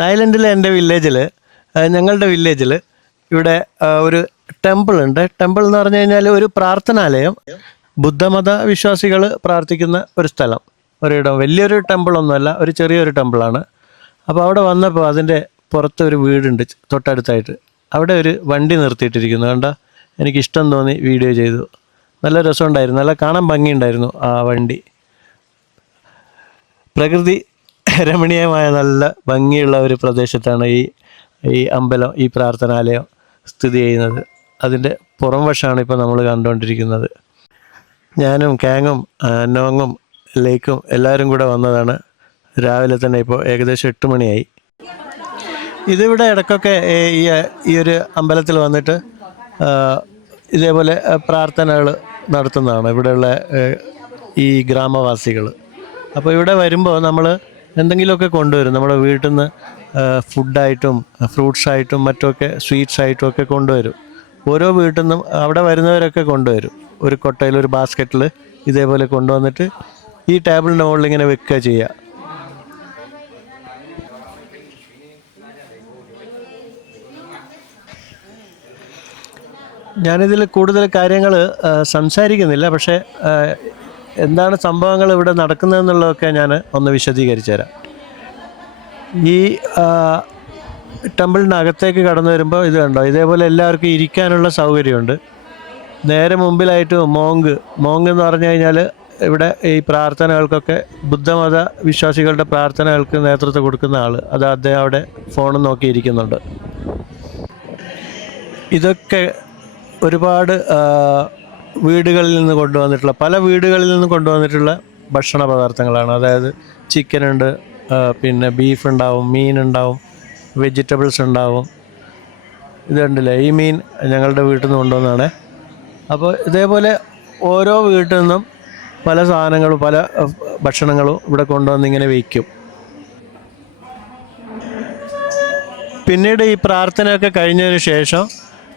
തായ്ലൻഡിലെ എന്റെ വില്ലേജിൽ ഞങ്ങളുടെ വില്ലേജിൽ ഇവിടെ ഒരു ടെമ്പിൾ ഉണ്ട്. ടെമ്പിൾ എന്ന് പറഞ്ഞു കഴിഞ്ഞാൽ ഒരു പ്രാർത്ഥനാലയം. ബുദ്ധമത വിശ്വാസികൾ പ്രാർത്ഥിക്കുന്ന ഒരു സ്ഥലം. ഒരിടം. വലിയൊരു ടെമ്പിൾ ഒന്നുമല്ല ഒരു ചെറിയൊരു ടെമ്പിളാണ്. അപ്പോൾ അവിടെ വന്നപ്പോൾ അതിന്റെ പുറത്ത് ഒരു വീടുണ്ട് തൊട്ടടുത്തായിട്ട്. അവിടെ ഒരു വണ്ടി നിർത്തിയിട്ടിരിക്കുന്നു. കണ്ട? എനിക്ക് ഇഷ്ടം തോന്നി വീഡിയോ ചെയ്തു. നല്ല രസമുണ്ടായിരുന്നു. നല്ല കാണാൻ ഭംഗിയുണ്ടായിരുന്നു ആ വണ്ടി. പ്രകൃതി രമണീയമായ നല്ല ഭംഗിയുള്ള ഒരു പ്രദേശത്താണ് ഈ ഈ അമ്പലം ഈ പ്രാർത്ഥനാലയം സ്ഥിതി ചെയ്യുന്നത്. അതിന്റെ പുറം വശമാണ് ഇപ്പോൾ നമ്മൾ കണ്ടുകൊണ്ടിരിക്കുന്നത്. ഞാനും കാങ്ങും നോങ്ങും ലേക്കും എല്ലാവരും കൂടെ വന്നതാണ്. രാവിലെ തന്നെ ഇപ്പോൾ ഏകദേശം എട്ട് മണിയായി. ഇതിവിടെ ഇടയ്ക്കൊക്കെ ഈ ഈ ഒരു അമ്പലത്തിൽ വന്നിട്ട് ഇതേപോലെ പ്രാർത്ഥനകൾ നടത്തുന്നതാണ്. ഇവിടെയുള്ള ഈ ഗ്രാമവാസികൾ. അപ്പോൾ ഇവിടെ വരുമ്പോൾ നമ്മൾ എന്തെങ്കിലുമൊക്കെ കൊണ്ടുവരും. നമ്മുടെ വീട്ടിൽ നിന്ന് ഫുഡായിട്ടും ഫ്രൂട്ട്സ് ആയിട്ടും മറ്റുമൊക്കെ സ്വീറ്റ്സ് ആയിട്ടും ഒക്കെ കൊണ്ടുവരും. ഓരോ വീട്ടിൽ നിന്നും അവിടെ വരുന്നവരൊക്കെ കൊണ്ടുവരും. ഒരു കൊട്ടയിൽ ഒരു ബാസ്ക്കറ്റിൽ ഇതേപോലെ കൊണ്ടുവന്നിട്ട് ഈ ടേബിളിന്റെ മുകളിൽ ഇങ്ങനെ വെക്കുക ചെയ്യുക ഞാനിതിൽ കൂടുതൽ കാര്യങ്ങൾ സംസാരിക്കുന്നില്ല. പക്ഷേ എന്താണ് സംഭവങ്ങൾ ഇവിടെ നടക്കുന്നതെന്നുള്ളതൊക്കെ ഞാൻ ഒന്ന് വിശദീകരിച്ചു തരാം ഈ ടെമ്പിളിനകത്തേക്ക് കടന്നു വരുമ്പോൾ ഇത് കണ്ടോ? ഇതേപോലെ എല്ലാവർക്കും ഇരിക്കാനുള്ള സൗകര്യമുണ്ട്. നേരെ മുമ്പിലായിട്ട് മോങ്ക്. മോങ്ക് എന്ന് പറഞ്ഞു കഴിഞ്ഞാൽ ഇവിടെ ഈ പ്രാർത്ഥനകൾക്കൊക്കെ ബുദ്ധമത വിശ്വാസികളുടെ പ്രാർത്ഥനകൾക്ക് നേതൃത്വം കൊടുക്കുന്ന ആൾ അത് അദ്ദേഹം അവിടെ ഫോൺ നോക്കിയിരിക്കുന്നുണ്ട്. ഇതൊക്കെ ഒരുപാട് വീടുകളിൽ നിന്ന് കൊണ്ടുവന്നിട്ടുള്ള പല വീടുകളിൽ നിന്ന് കൊണ്ടുവന്നിട്ടുള്ള ഭക്ഷണ പദാർത്ഥങ്ങളാണ്. അതായത് ചിക്കൻ ഉണ്ട് പിന്നെ ബീഫ് ഉണ്ടാവും മീൻ ഉണ്ടാവും വെജിറ്റബിൾസ് ഉണ്ടാവും. ഇത് കണ്ടില്ലേ? ഈ മീൻ ഞങ്ങളുടെ വീട്ടിൽ നിന്ന് കൊണ്ടുവന്നതാണ്. അപ്പോൾ ഇതേപോലെ ഓരോ വീട്ടിൽ നിന്നും പല സാധനങ്ങളും പല ഭക്ഷണങ്ങളും ഇവിടെ കൊണ്ടുവന്ന് ഇങ്ങനെ വയ്ക്കും. പിന്നീട് ഈ പ്രാർത്ഥനയൊക്കെ കഴിഞ്ഞതിന് ശേഷം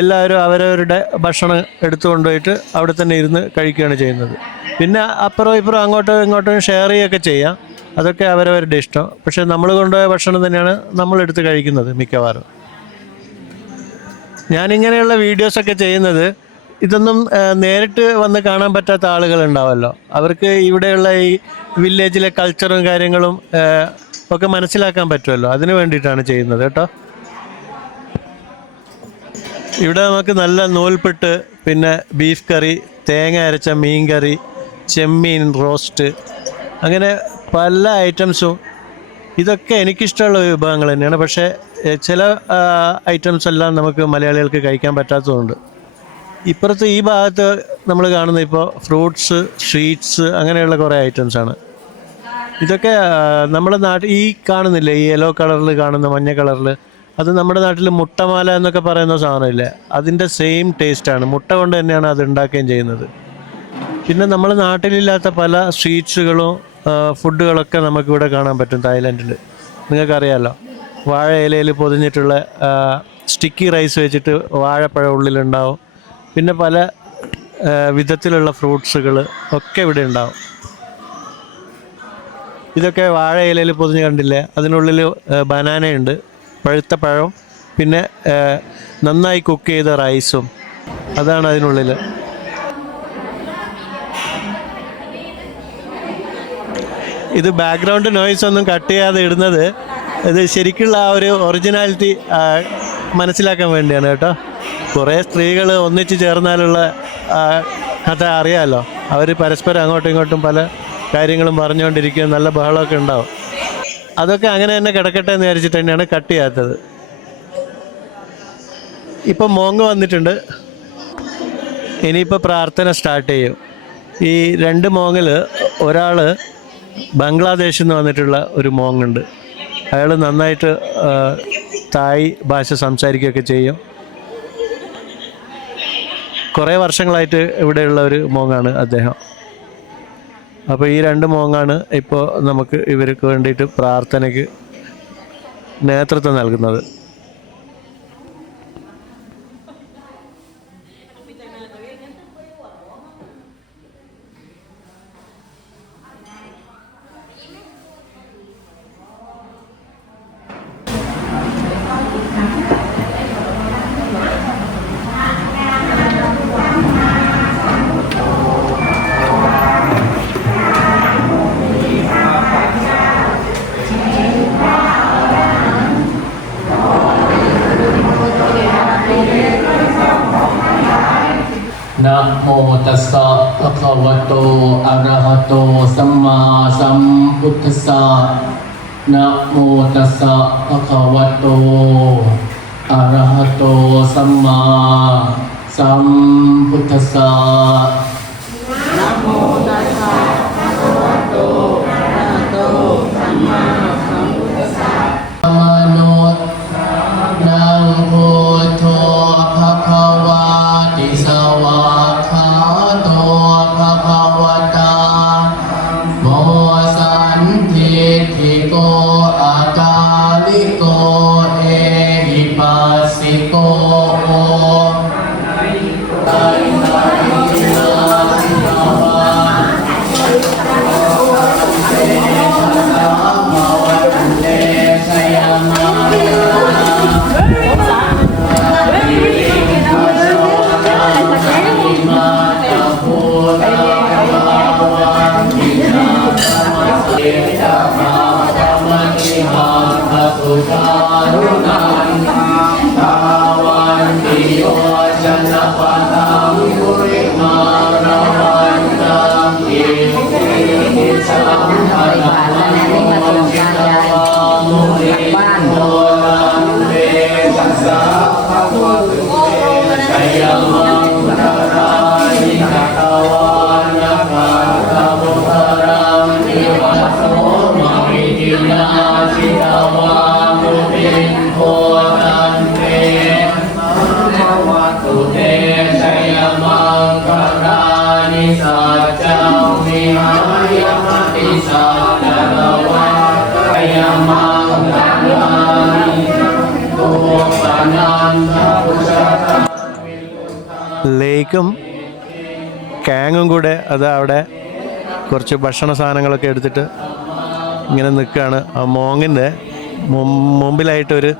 എല്ലാവരും അവരവരുടെ ഭക്ഷണം എടുത്തു കൊണ്ടുപോയിട്ട് അവിടെ തന്നെ ഇരുന്ന് കഴിക്കുകയാണ് ചെയ്യുന്നത്. പിന്നെ അപ്പുറം ഇപ്പുറം അങ്ങോട്ടും ഇങ്ങോട്ടും ഷെയർ ചെയ്യുകയൊക്കെ ചെയ്യാം. അതൊക്കെ അവരവരുടെ ഇഷ്ടം. പക്ഷേ നമ്മൾ കൊണ്ടുപോയ ഭക്ഷണം തന്നെയാണ് നമ്മൾ എടുത്ത് കഴിക്കുന്നത് മിക്കവാറും. ഞാനിങ്ങനെയുള്ള വീഡിയോസൊക്കെ ചെയ്യുന്നത് ഇതൊന്നും നേരിട്ട് വന്ന് കാണാൻ പറ്റാത്ത ആളുകൾ ഉണ്ടാവുമല്ലോ അവർക്ക് ഇവിടെയുള്ള ഈ വില്ലേജിലെ കൾച്ചറും കാര്യങ്ങളും ഒക്കെ മനസ്സിലാക്കാൻ പറ്റുമല്ലോ. അതിന് വേണ്ടിയിട്ടാണ് ചെയ്യുന്നത് കേട്ടോ. ഇവിടെ നമുക്ക് നല്ല നൂൽപ്പെട്ട് പിന്നെ ബീഫ് കറി തേങ്ങ അരച്ച മീൻ കറി ചെമ്മീൻ റോസ്റ്റ് അങ്ങനെ പല ഐറ്റംസും ഇതൊക്കെ എനിക്കിഷ്ടമുള്ള വിഭവങ്ങൾ തന്നെയാണ്. പക്ഷേ ചില ഐറ്റംസ് എല്ലാം നമുക്ക് മലയാളികൾക്ക് കഴിക്കാൻ പറ്റാത്തതുകൊണ്ട്. ഇപ്പുറത്ത് ഈ ഭാഗത്ത് നമ്മൾ കാണുന്ന ഇപ്പോൾ ഫ്രൂട്ട്സ് സ്വീറ്റ്സ് അങ്ങനെയുള്ള കുറേ ഐറ്റംസാണ് ഇതൊക്കെ നമ്മുടെ നാട്ടിൽ ഈ കാണുന്നില്ലേ? ഈ യെല്ലോ കളറിൽ കാണുന്ന മഞ്ഞ കളറിൽ അത് നമ്മുടെ നാട്ടിൽ മുട്ടമാല എന്നൊക്കെ പറയുന്ന സാധനമില്ലേ? അതിന്റെ സെയിം ടേസ്റ്റാണ് മുട്ട കൊണ്ട് തന്നെയാണ് അത് ഉണ്ടാക്കുകയും ചെയ്യുന്നത്. പിന്നെ നമ്മുടെ നാട്ടിലില്ലാത്ത പല സ്വീറ്റ്സുകളും ഫുഡുകളൊക്കെ നമുക്കിവിടെ കാണാൻ പറ്റും തായ്ലൻഡിൽ നിങ്ങൾക്കറിയാമല്ലോ വാഴ ഇലയിൽ പൊതിഞ്ഞിട്ടുള്ള സ്റ്റിക്കി റൈസ് വെച്ചിട്ട് വാഴപ്പഴം ഉള്ളിലുണ്ടാവും. പിന്നെ പല വിധത്തിലുള്ള ഫ്രൂട്ട്സുകൾ ഒക്കെ ഇവിടെ ഉണ്ടാവും. ഇതൊക്കെ വാഴ ഇലയിൽ പൊതിഞ്ഞ് കണ്ടില്ലേ? അതിനുള്ളിൽ ബനാനയുണ്ട്. പഴുത്ത പഴവും പിന്നെ നന്നായി കുക്ക് ചെയ്ത റൈസും അതാണ് അതിനുള്ളിൽ ഇത് ബാക്ക്ഗ്രൗണ്ട് നോയ്സ് ഒന്നും കട്ട് ചെയ്യാതെ ഇടുന്നത് ഇത് ശരിക്കുള്ള ആ ഒരു ഒറിജിനാലിറ്റി മനസ്സിലാക്കാൻ വേണ്ടിയാണ് കേട്ടോ. കുറേ സ്ത്രീകൾ ഒന്നിച്ച് ചേർന്നാലുള്ള കഥ അറിയാമല്ലോ അവർ പരസ്പരം അങ്ങോട്ടും ഇങ്ങോട്ടും പല കാര്യങ്ങളും പറഞ്ഞുകൊണ്ടിരിക്കും നല്ല ബഹളമൊക്കെ ഉണ്ടാവും. അതൊക്കെ അങ്ങനെ തന്നെ കിടക്കട്ടെ എന്ന് വിചാരിച്ചിട്ട് തന്നെയാണ് കട്ട് ചെയ്യാത്തത്. ഇപ്പം മോങ്ങ് വന്നിട്ടുണ്ട്. ഇനിയിപ്പോൾ പ്രാർത്ഥന സ്റ്റാർട്ട് ചെയ്യും. ഈ രണ്ട് മോങ്ങിൽ ഒരാൾ ബംഗ്ലാദേശിൽ നിന്ന് വന്നിട്ടുള്ള ഒരു മോങ്ങുണ്ട്. അയാൾ നന്നായിട്ട് തായ് ഭാഷ സംസാരിക്കുകയൊക്കെ ചെയ്യും. കുറേ വർഷങ്ങളായിട്ട് ഇവിടെയുള്ള ഒരു മോങ്ങാണ് അദ്ദേഹം. അപ്പോൾ ഈ രണ്ട് മോങ്ങാണ് ഇപ്പോൾ നമുക്ക് ഇവർക്ക് വേണ്ടിയിട്ട് പ്രാർത്ഥനയ്ക്ക് നേതൃത്വം നൽകുന്നത്. ตัสสะภะคะวะโต อะระหะโต สัมมาสัมพุทธัสสะ นะโมตัสสะภะคะวะโต อะระหะโต สัมมาสัมพุทธัสสะ นะโม สุการุณาทาวันติโยชนะปะทังยุริมาราวันตังอิทิสัมภันธ์จิตามุนิโมรังเวสสะภะพุทธเจ้ายา കേക്കും കാങ്ങും കൂടെ അത് അവിടെ കുറച്ച് ഭക്ഷണ സാധനങ്ങളൊക്കെ എടുത്തിട്ട് ഇങ്ങനെ നിൽക്കുകയാണ്. ആ മോങ്ങിന്റെ മുമ്പിലായിട്ടൊരു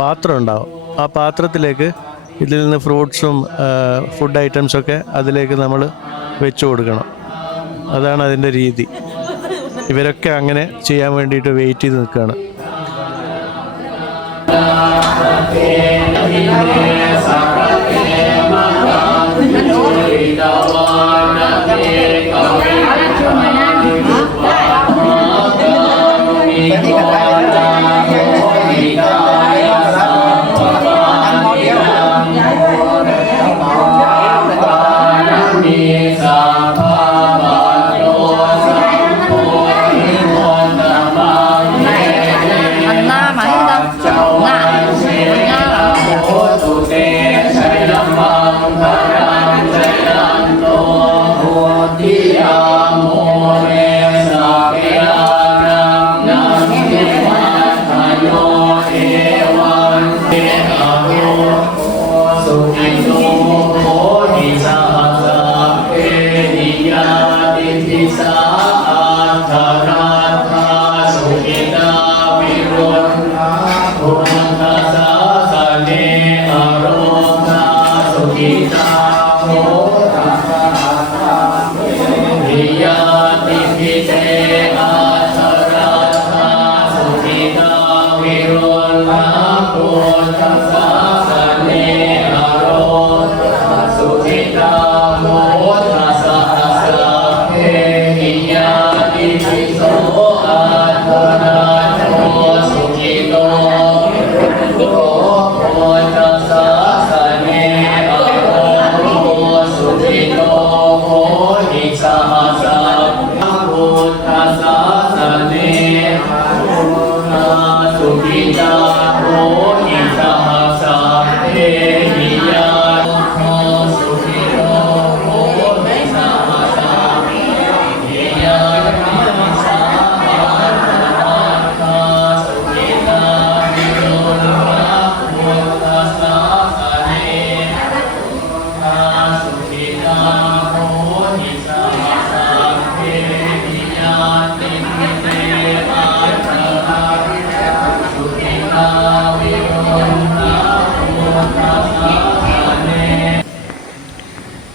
പാത്രം ഉണ്ടാവും. ആ പാത്രത്തിലേക്ക് ഇതിൽ നിന്ന് ഫ്രൂട്ട്സും ഫുഡ് ഐറ്റംസൊക്കെ അതിലേക്ക് നമ്മൾ വെച്ചു കൊടുക്കണം. അതാണ് അതിന്റെ രീതി. ഇവരൊക്കെ അങ്ങനെ ചെയ്യാൻ വേണ്ടിയിട്ട് വെയിറ്റ് ചെയ്ത് നിൽക്കുകയാണ്. Yawanamir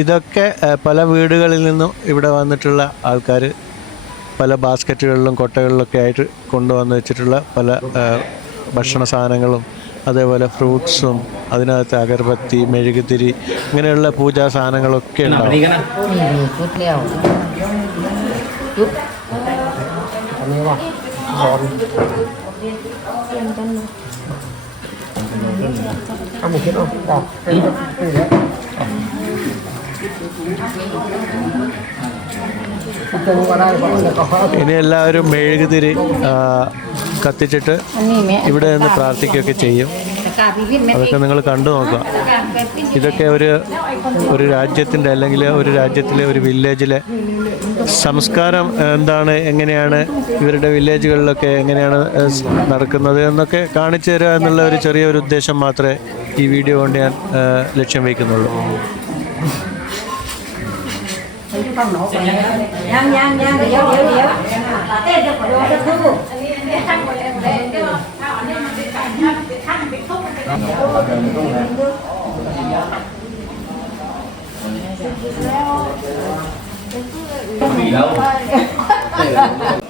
ഇതൊക്കെ പല വീടുകളിൽ നിന്നും ഇവിടെ വന്നിട്ടുള്ള ആൾക്കാർ പല ബാസ്ക്കറ്റുകളിലും കൊട്ടകളിലൊക്കെ ആയിട്ട് കൊണ്ടുവന്ന് വെച്ചിട്ടുള്ള പല ഭക്ഷണ സാധനങ്ങളും അതേപോലെ ഫ്രൂട്ട്സും അതിനകത്ത് അഗർബത്തി മെഴുകുതിരി ഇങ്ങനെയുള്ള പൂജാ സാധനങ്ങളൊക്കെ ഉണ്ടാവും. ഇനി എല്ലാവരും മെഴുകുതിരി കത്തിച്ചിട്ട് ഇവിടെ നിന്ന് പ്രാർത്ഥിക്കുകയൊക്കെ ചെയ്യും. അതൊക്കെ നിങ്ങൾ കണ്ടു നോക്കുക. ഇതൊക്കെ ഒരു ഒരു രാജ്യത്തിന്റെ അല്ലെങ്കിൽ ഒരു രാജ്യത്തിലെ ഒരു വില്ലേജിലെ സംസ്കാരം എന്താണ് എങ്ങനെയാണ് ഇവരുടെ വില്ലേജുകളിലൊക്കെ എങ്ങനെയാണ് നടക്കുന്നത് എന്നൊക്കെ കാണിച്ചു തരിക എന്നുള്ള ഒരു ചെറിയൊരു ഉദ്ദേശം മാത്രമേ ഈ വീഡിയോ കൊണ്ട് ഞാൻ ലക്ഷ്യം വയ്ക്കുന്നുള്ളൂ. không nổ vậy nhang nhang nhang để yếu yếu yếu là dạ. tên cho phải đồ rất thú Không đi đâu.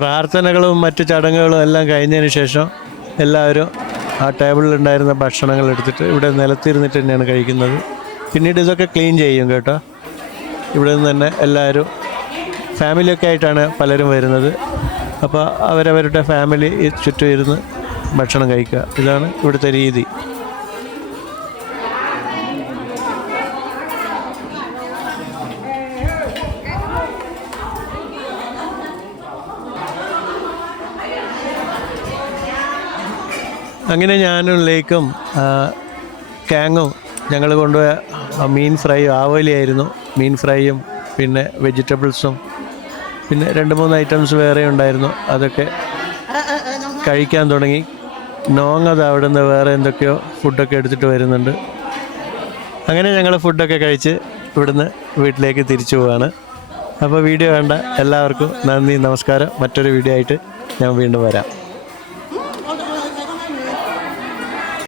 പ്രാർത്ഥനകളും മറ്റു ചടങ്ങുകളും എല്ലാം കഴിഞ്ഞതിന് ശേഷം എല്ലാവരും ആ ടേബിളിൽ ഉണ്ടായിരുന്ന ഭക്ഷണങ്ങൾ എടുത്തിട്ട് ഇവിടെ നിലത്തിരുന്നിട്ട് തന്നെയാണ് കഴിക്കുന്നത്. പിന്നീട് ഇതൊക്കെ ക്ലീൻ ചെയ്യും കേട്ടോ. ഇവിടെ നിന്ന് തന്നെ എല്ലാവരും ഫാമിലിയൊക്കെ ആയിട്ടാണ് പലരും വരുന്നത്. അപ്പോൾ അവരവരുടെ ഫാമിലി ചുറ്റും ഇരുന്ന് ഭക്ഷണം കഴിക്കുക. ഇതാണ് ഇവിടുത്തെ രീതി. അങ്ങനെ ഞാനും ലേക്കും കാങ്ങും ഞങ്ങൾ കൊണ്ടുപോയ മീൻ ഫ്രൈ ആവോലിയായിരുന്നു. മീൻ ഫ്രൈയും പിന്നെ വെജിറ്റബിൾസും പിന്നെ രണ്ട് മൂന്ന് ഐറ്റംസ് വേറെ ഉണ്ടായിരുന്നു. അതൊക്കെ കഴിക്കാൻ തുടങ്ങി. നോങ് അത് അവിടെ നിന്ന് വേറെ എന്തൊക്കെയോ ഫുഡൊക്കെ എടുത്തിട്ട് വരുന്നുണ്ട്. അങ്ങനെ ഞങ്ങൾ ഫുഡൊക്കെ കഴിച്ച് ഇവിടുന്ന് വീട്ടിലേക്ക് തിരിച്ചു പോവാണ്. അപ്പോൾ വീഡിയോ കണ്ട എല്ലാവർക്കും നന്ദി നമസ്കാരം. മറ്റൊരു വീഡിയോ ആയിട്ട് ഞാൻ വീണ്ടും വരാം.